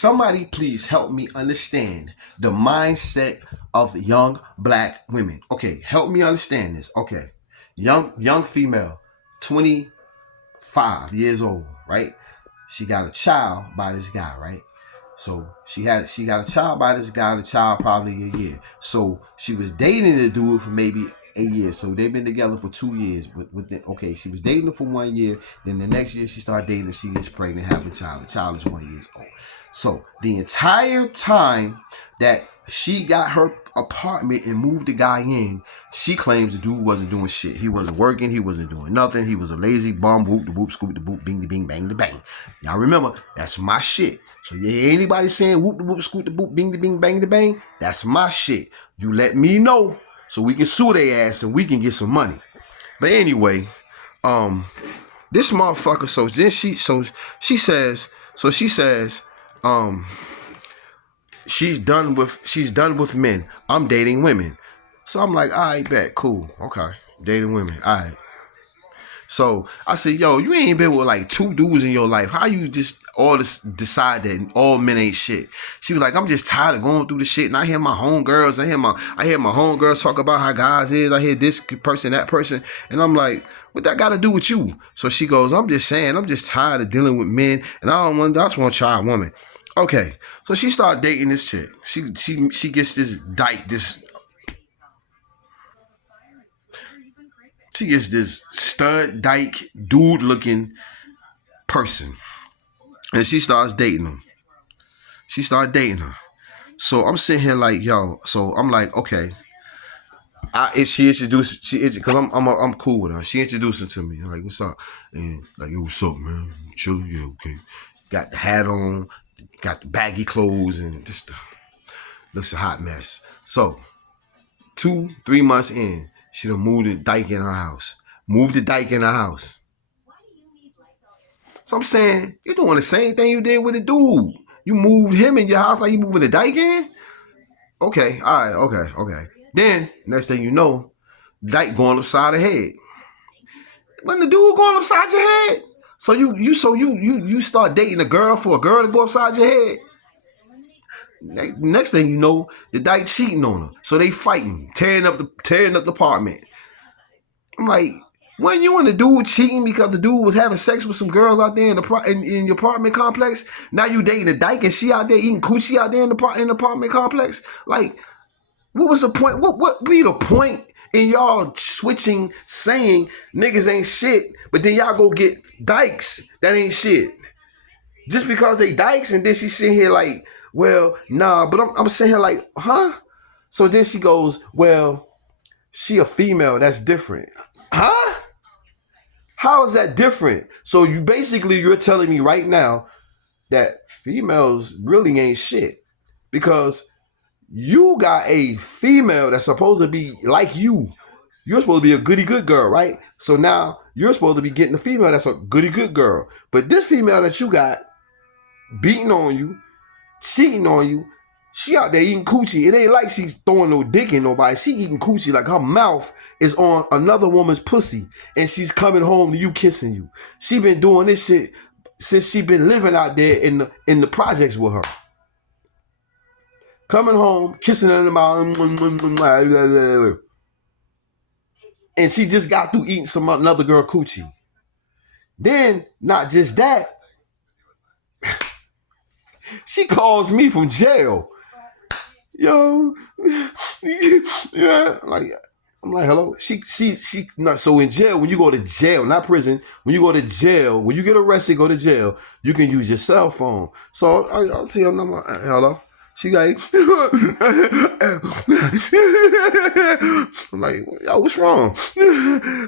somebody please help me understand the mindset of young black women? Okay, help me understand this. Okay, young female, 25 years old, right? She got a child by this guy, right? So she got a child by this guy. The child probably a year. So she was dating the dude for maybe a year. So they've been together for 2 years. Okay, she was dating him for 1 year. Then the next year she started dating him. She gets pregnant, have a child. The child is 1 year old. So the entire time that she got her apartment and moved the guy in, she claims the dude wasn't doing shit. He wasn't working. He wasn't doing nothing. He was a lazy bum. Whoop the whoop, scoop the boop, bing the bing, bang the bang. Y'all remember, that's my shit. So yeah, anybody saying whoop the whoop, scoop the boop, bing the bing, bang the bang, that's my shit. You let me know so we can sue their ass and we can get some money. But anyway, this motherfucker. So then she says, she's done with men. I'm dating women. So I'm like, all right, bet, cool, okay, dating women, all right. So I said, yo, you ain't been with like 2 dudes in your life. How you just all this decide that all men ain't shit? She was like, I'm just tired of going through the shit. And I hear my homegirls, I hear my homegirls talk about how guys is. I hear this person, that person. And I'm like, what that got to do with you? So she goes, I'm just saying, I'm just tired of dealing with men. And I just want to try a woman. Okay. So she started dating this chick. She gets this dyke, she gets this stud dyke dude looking person. And she starts dating him. She started dating her. So I'm sitting here like, yo. So I'm like, okay. Because I'm cool with her. She introduced her to me. I'm like, what's up? And like, yo, what's up, man? Chilling? Yeah, okay. Got the hat on, got the baggy clothes, and just looks a hot mess. So 2-3 months in, she done moved the dyke in her house. So I'm saying, you're doing the same thing you did with the dude. You moved him in your house like you moving the dyke in? Okay, all right, okay. Then, next thing you know, dyke going upside her head. When the dude going upside your head? So you start dating a girl for a girl to go upside your head? Next thing you know, the dyke cheating on her. So they fighting, tearing up the apartment. I'm like, when you and the dude cheating because the dude was having sex with some girls out there in your apartment complex, now you dating a dyke and she out there eating coochie out there in the apartment complex? Like, what was the point? What be the point in y'all switching, saying niggas ain't shit, but then y'all go get dykes that ain't shit? Just because they dykes, and then she sitting here like, well, nah, but I'm sitting here like, huh? So then she goes, well, she a female, that's different. Huh? How is that different? So you're telling me right now that females really ain't shit because you got a female that's supposed to be like you. You're supposed to be a goody good girl, right? So now you're supposed to be getting a female that's a goody good girl. But this female that you got beating on you, cheating on you, she out there eating coochie. It ain't like she's throwing no dick in nobody. She eating coochie like her mouth is on another woman's pussy and she's coming home to you kissing you. She been doing this shit since she been living out there in the projects with her. Coming home, kissing her in the mouth. And she just got through eating another girl coochie. Then, not just that, she calls me from jail. Yo, yeah, like I'm like, hello. She not so in jail. When you go to jail, not prison. When you go to jail, when you get arrested, go to jail. You can use your cell phone. So I'll tell your number. Hello. She like, I'm like, yo, what's wrong?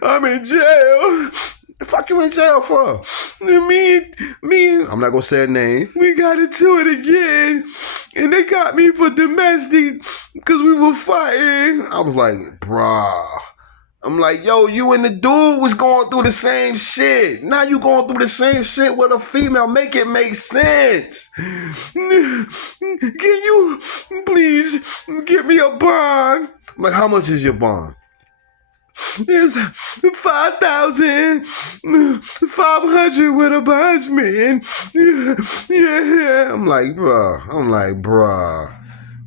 I'm in jail. The fuck you in jail for? Me, I'm not gonna say her name. We got into it again. And they got me for domestic because we were fighting. I was like, bruh. I'm like, yo, you and the dude was going through the same shit. Now you going through the same shit with a female. Make it make sense. Can you please get me a bond? I'm like, how much is your bond? It's 5,500 with a bunch, man. Yeah. I'm like, bruh.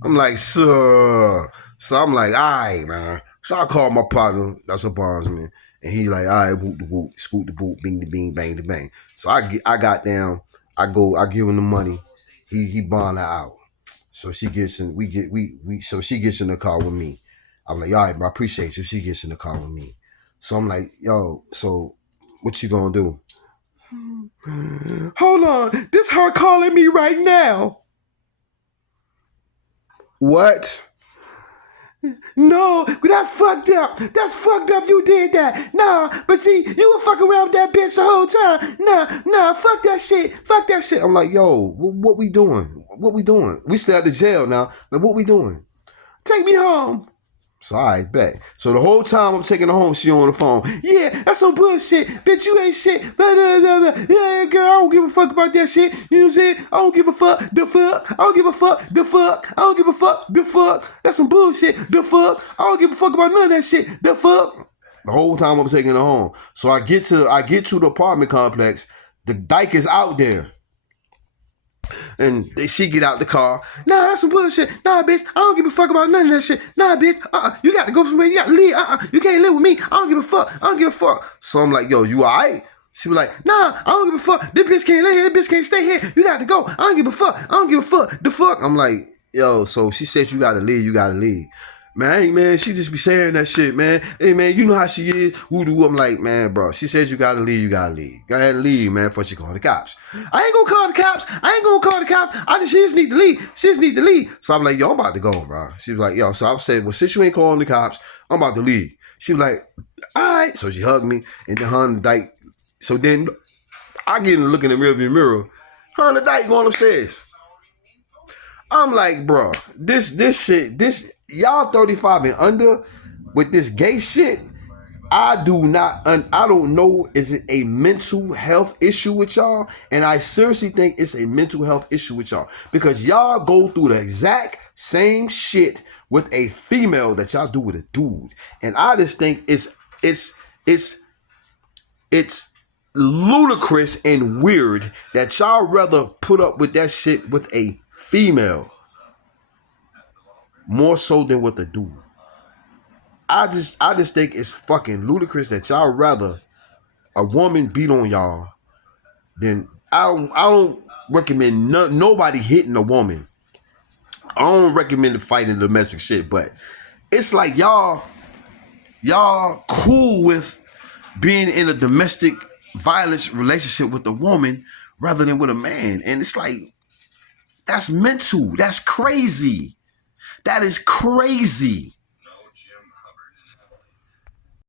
I'm like, sir. So I'm like, all right, man. So I called my partner, that's a bondsman, and he like, all right, whoop the whoop, scoot the boot, bing the bing, bang the bang. So I got down, I give him the money, he bond her out. So she gets in, so she gets in the car with me. I'm like, all right, bro, I appreciate you. She gets in the car with me. So I'm like, yo, so what you gonna do? Hold on, this her calling me right now. What? No, that's fucked up. That's fucked up. You did that. Nah, but see, you were fucking around with that bitch the whole time. Nah, fuck that shit. Fuck that shit. I'm like, yo, what we doing? What we doing? We still at the jail now. Like, what we doing? Take me home. So I bet. So the whole time I'm taking her home, she on the phone. Yeah, that's some bullshit. Bitch, you ain't shit. Yeah, girl, I don't give a fuck about that shit. You know what I'm saying? I don't give a fuck. The fuck. I don't give a fuck. The fuck. I don't give a fuck. The fuck. That's some bullshit. The fuck. I don't give a fuck about none of that shit. The fuck. The whole time I'm taking her home. So I get to the apartment complex. The dyke is out there. And she get out the car. Nah, that's some bullshit. Nah, bitch, I don't give a fuck about none of that shit. Nah, bitch, you got to go somewhere. You got to leave. You can't live with me. I don't give a fuck. I don't give a fuck. So I'm like, yo, you all right? She was like, nah, I don't give a fuck. This bitch can't live here. This bitch can't stay here. You got to go. I don't give a fuck. I don't give a fuck. The fuck? I'm like, yo, so she said you got to leave. You got to leave. Man, she just be saying that shit, man. Hey, man, you know how she is. Woo-doo. I'm like, man, bro, she said you gotta leave, Go ahead and leave, man, before she call the cops. I ain't gonna call the cops. She just need to leave. So I'm like, yo, I'm about to go, bro. She was like, yo, so I said, well, since you ain't calling the cops, I'm about to leave. She was like, all right. So she hugged me, and then her and the dyke. So then I get in looking in the rearview mirror. Her and the dyke going upstairs. I'm like, bro, this shit, y'all 35 and under with this gay shit. I don't know, is it a mental health issue with y'all? And I seriously think it's a mental health issue with y'all, because y'all go through the exact same shit with a female that y'all do with a dude. And I just think it's ludicrous and weird that y'all rather put up with that shit with a female more so than with a dude. I just think it's fucking ludicrous that y'all rather a woman beat on y'all than I don't recommend nobody hitting a woman. I don't recommend fighting domestic shit, but it's like y'all cool with being in a domestic violence relationship with a woman rather than with a man. And it's like, that's mental. That's crazy. That is crazy.